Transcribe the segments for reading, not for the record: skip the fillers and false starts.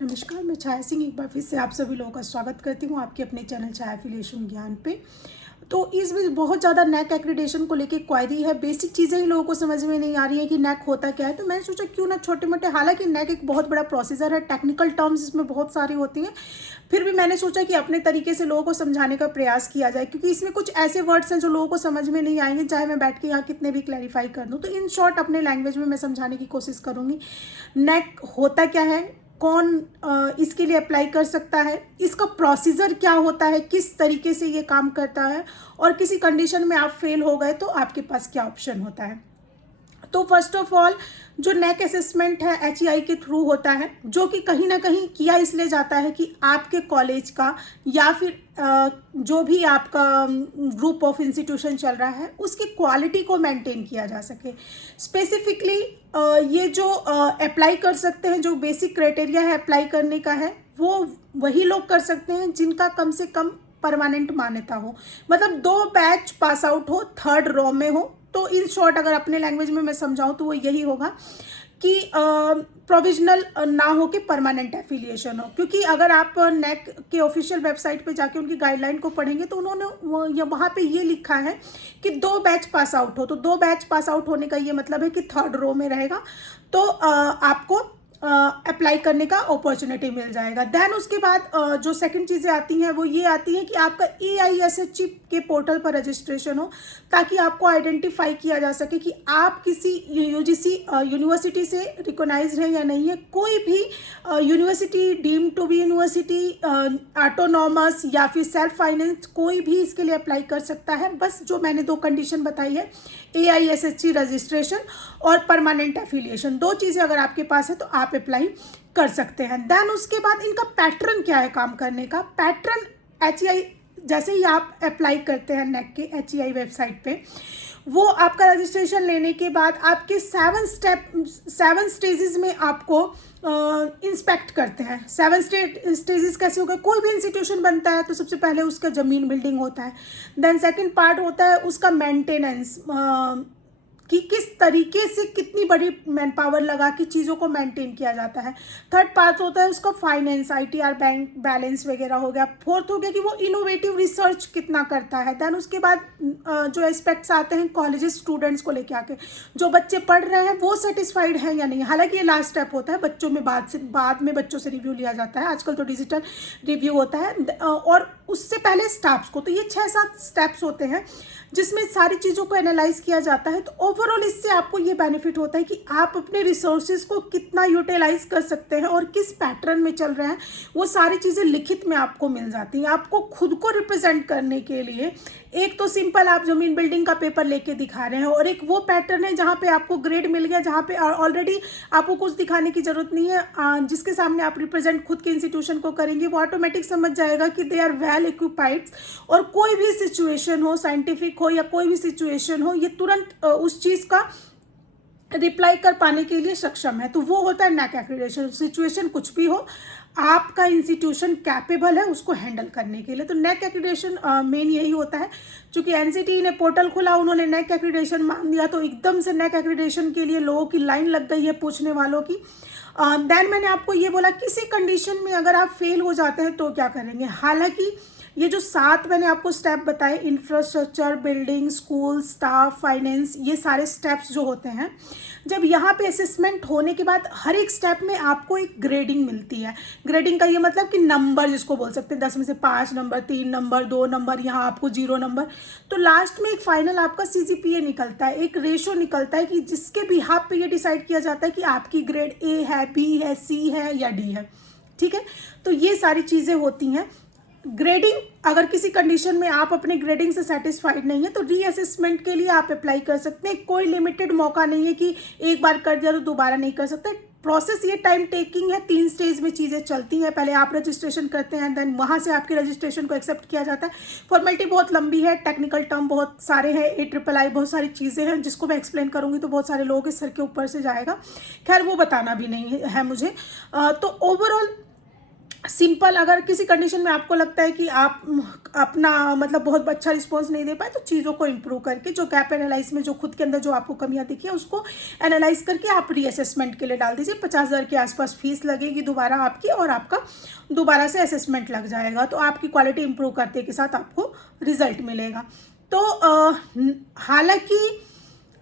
नमस्कार, मैं छाया सिंह एक बार फिर से आप सभी लोगों का स्वागत करती हूँ आपके अपने चैनल छाया एफिलिएशन ज्ञान पे। तो इस बीच बहुत ज़्यादा नैक एक्रीडेशन को लेके क्वायरी है। बेसिक चीज़ें ही लोगों को समझ में नहीं आ रही है कि नैक होता क्या है। तो मैंने सोचा क्यों ना छोटे मोटे, हालांकि नैक एक बहुत बड़ा प्रोसीजर है, टेक्निकल टर्म्स इसमें बहुत सारी होती हैं, फिर भी मैंने सोचा कि अपने तरीके से लोगों को समझाने का प्रयास किया जाए, क्योंकि इसमें कुछ ऐसे वर्ड्स हैं जो लोगों को समझ में नहीं आएंगे, चाहे मैं बैठ के यहाँ कितने भी क्लैरिफाई कर दूँ। तो इन शॉर्ट अपने लैंग्वेज में मैं समझाने की कोशिश करूँगी। नैक होता क्या है, कौन इसके लिए अप्लाई कर सकता है, इसका प्रोसीजर क्या होता है, किस तरीके से ये काम करता है, और किसी कंडीशन में आप फेल हो गए तो आपके पास क्या ऑप्शन होता है। तो फर्स्ट ऑफ ऑल, जो नेक असेसमेंट है HEI के थ्रू होता है, जो कि कहीं ना कहीं किया इसलिए जाता है कि आपके कॉलेज का या फिर जो भी आपका ग्रुप ऑफ इंस्टीट्यूशन चल रहा है उसकी क्वालिटी को मेंटेन किया जा सके। स्पेसिफिकली ये जो अप्लाई कर सकते हैं, जो बेसिक क्राइटेरिया है अप्लाई करने का है, वो वही लोग कर सकते हैं जिनका कम से कम परमानेंट मान्यता हो, मतलब 2 बैच पास आउट हो, 3rd रॉ में हो। तो इन शॉर्ट अगर अपने लैंग्वेज में मैं समझाऊं तो वो यही होगा कि प्रोविजनल ना हो कि परमानेंट एफिलिएशन हो। क्योंकि अगर आप नेक के ऑफिशियल वेबसाइट पे जाके उनकी गाइडलाइन को पढ़ेंगे तो उन्होंने वहाँ पे ये लिखा है कि 2 बैच पास आउट हो। तो 2 बैच पास आउट होने का ये मतलब है कि 3rd रो में रहेगा, तो आपको अप्लाई करने का अपॉर्चुनिटी मिल जाएगा। देन उसके बाद जो सेकंड चीज़ें आती हैं वो ये आती हैं कि आपका AISHE के पोर्टल पर रजिस्ट्रेशन हो, ताकि आपको आइडेंटिफाई किया जा सके कि आप किसी UGC यूनिवर्सिटी से रिकॉग्नाइज हैं या नहीं है। कोई भी university, deemed to be university, autonomous या फिर सेल्फ फाइनेंस, कोई भी इसके लिए अप्लाई कर सकता है। बस जो मैंने 2 कंडीशन बताई है, AISHE रजिस्ट्रेशन और परमानेंट एफिलिएशन, 2 चीज़ें अगर आपके पास है तो आप अप्लाई कर सकते हैं। देन उसके बाद इनका पैटर्न क्या है काम करने का। पैटर्न HEI, जैसे ही आप अप्लाई करते हैं नेक के HEI वेबसाइट पे, वो आपका रजिस्ट्रेशन लेने के बाद आपके 7 स्टेजेस में आपको इंस्पेक्ट करते हैं। 7 स्टेजेस कैसे होगा, कोई भी इंस्टीट्यूशन बनता है तो सबसे पहले उसका ज़मीन बिल्डिंग होता है। देन सेकंड पार्ट होता है उसका मेंटेनेंस, कि किस तरीके से कितनी बड़ी मैन पावर लगा के चीज़ों को मेंटेन किया जाता है। थर्ड पार्ट होता है उसका फाइनेंस, ITR बैंक बैलेंस वगैरह हो गया। फोर्थ हो गया कि वो इनोवेटिव रिसर्च कितना करता है। देन उसके बाद जो एस्पेक्ट्स आते हैं कॉलेजेस स्टूडेंट्स को लेके आके, जो बच्चे पढ़ रहे हैं वो सेटिस्फाइड हैं या नहीं। हालांकि ये लास्ट स्टेप होता है, बच्चों में बाद में बच्चों से रिव्यू लिया जाता है। आजकल तो डिजिटल रिव्यू होता है, और उससे पहले स्टाफ्स को। तो ये 6-7 स्टेप्स होते हैं जिसमें सारी चीज़ों को एनालाइज किया जाता है। तो ओवरऑल इससे आपको ये बेनिफिट होता है कि आप अपने रिसोर्सेज को कितना यूटिलाइज कर सकते हैं और किस पैटर्न में चल रहे हैं, वो सारी चीज़ें लिखित में आपको मिल जाती हैं। आपको खुद को रिप्रेजेंट करने के लिए एक तो सिंपल आप ज़मीन बिल्डिंग का पेपर लेके दिखा रहे हैं, और एक वो पैटर्न है जहाँ पे आपको ग्रेड मिल गया, जहाँ पे ऑलरेडी आपको कुछ दिखाने की ज़रूरत नहीं है। जिसके सामने आप रिप्रेजेंट खुद के इंस्टीट्यूशन को करेंगे, वो ऑटोमेटिक समझ जाएगा कि दे आर वेल इक्विपाइड, और कोई भी सिचुएशन हो, साइंटिफिक हो या कोई भी सिचुएशन हो, ये तुरंत उस चीज़ का रिप्लाई कर पाने के लिए सक्षम है। तो वो होता है नेक एक्रीडेशन। सिचुएशन कुछ भी हो, आपका इंस्टीट्यूशन कैपेबल है उसको हैंडल करने के लिए। तो नेक एक्रीडेशन मेन यही होता है। चूंकि NCT ने पोर्टल खोला, उन्होंने नेक एक्रीडेशन मान दिया, तो एकदम से नेक एक्रीडेशन के लिए लोगों की लाइन लग गई है पूछने वालों की। देन मैंने आपको ये बोला किसी कंडीशन में अगर आप फेल हो जाते हैं तो क्या करेंगे। हालांकि ये जो 7 मैंने आपको स्टेप बताए, infrastructure, building, school, staff, finance, ये सारे स्टेप्स जो होते हैं, जब यहाँ पे असेसमेंट होने के बाद हर एक स्टेप में आपको एक ग्रेडिंग मिलती है। ग्रेडिंग का ये मतलब कि नंबर जिसको बोल सकते हैं, 10 में से 5 नंबर, 3 नंबर, 2 नंबर, यहाँ आपको 0 नंबर। तो लास्ट में एक फाइनल आपका CGPA निकलता है, एक रेशो निकलता है कि जिसके बिहाफ पे ये डिसाइड किया जाता है कि आपकी ग्रेड A है, B है, C है या D है। ठीक है, तो ये सारी चीज़ें होती हैं। ग्रेडिंग, अगर किसी कंडीशन में आप अपने ग्रेडिंग से सेटिस्फाइड नहीं है तो रीअसेसमेंट के लिए आप अप्लाई कर सकते हैं। कोई लिमिटेड मौका नहीं है कि एक बार कर दिया तो दोबारा नहीं कर सकते। प्रोसेस ये टाइम टेकिंग है, 3 स्टेज में चीज़ें चलती हैं। पहले आप रजिस्ट्रेशन करते हैं, देन वहाँ से आपके रजिस्ट्रेशन को एक्सेप्ट किया जाता है। फॉर्मेलिटी बहुत लंबी है, टेक्निकल टर्म बहुत सारे हैं, AIII बहुत सारी चीज़ें हैं जिसको मैं एक्सप्लेन करूँगी तो बहुत सारे लोगों के सर के ऊपर से जाएगा। खैर वो बताना भी नहीं है मुझे। तो ओवरऑल सिंपल, अगर किसी कंडीशन में आपको लगता है कि आप अपना मतलब बहुत अच्छा रिस्पॉन्स नहीं दे पाए, तो चीज़ों को इम्प्रूव करके जो गैप एनालाइज में जो खुद के अंदर जो आपको कमियां दिखी है उसको एनालाइज करके आप रीअसेसमेंट के लिए डाल दीजिए। 50,000 के आसपास फीस लगेगी दोबारा आपकी, और आपका दोबारा से असेसमेंट लग जाएगा। तो आपकी क्वालिटी इम्प्रूव करते के साथ आपको रिजल्ट मिलेगा। तो हालांकि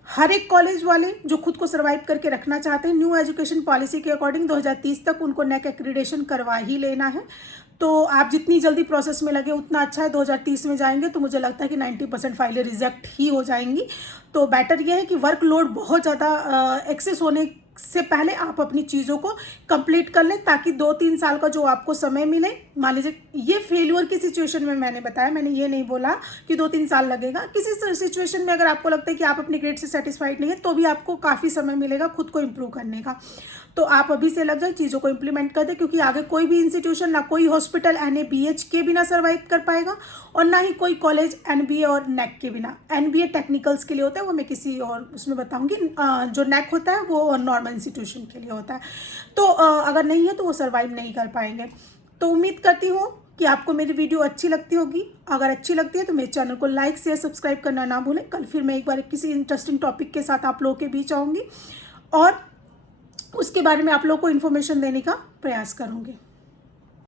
हर एक कॉलेज वाले जो खुद को सर्वाइव करके रखना चाहते हैं, न्यू एजुकेशन पॉलिसी के अकॉर्डिंग 2030 तक उनको नेक एक्रीडेशन करवा ही लेना है। तो आप जितनी जल्दी प्रोसेस में लगे उतना अच्छा है। 2030 में जाएंगे तो मुझे लगता है कि 90% फाइलें रिजेक्ट ही हो जाएंगी। तो बेटर ये है कि वर्कलोड बहुत ज़्यादा एक्सेस होने से पहले आप अपनी चीज़ों को कंप्लीट कर लें, ताकि 2-3 साल का जो आपको समय मिले। मान लीजिए ये फेल्यूर की सिचुएशन में मैंने बताया, मैंने ये नहीं बोला कि 2-3 साल लगेगा। किसी सिचुएशन में अगर आपको लगता है कि आप अपने ग्रेड से सेटिस्फाइड नहीं है, तो भी आपको काफ़ी समय मिलेगा खुद को इम्प्रूव करने का। तो आप अभी से लग जाए, चीज़ों को इम्प्लीमेंट कर दें, क्योंकि आगे कोई भी इंस्टीट्यूशन, ना कोई हॉस्पिटल NABH के बिना सर्वाइव कर पाएगा, और ना ही कोई कॉलेज NBA और NAC के बिना। NBA टेक्निकल्स के लिए होता है, वो मैं किसी और उसमें बताऊंगी। जो NAC होता है वो नॉर्मल इंस्टीट्यूशन के लिए होता है। तो अगर नहीं है तो वो सर्वाइव नहीं कर पाएंगे। तो उम्मीद करती हूँ कि आपको मेरी वीडियो अच्छी लगती होगी। अगर अच्छी लगती है तो मेरे चैनल को लाइक शेयर सब्सक्राइब करना ना भूलें। कल फिर मैं एक बार किसी इंटरेस्टिंग टॉपिक के साथ आप लोगों के बीच आऊँगी, और उसके बारे में आप लोगों को इन्फॉर्मेशन देने का प्रयास करूँगी।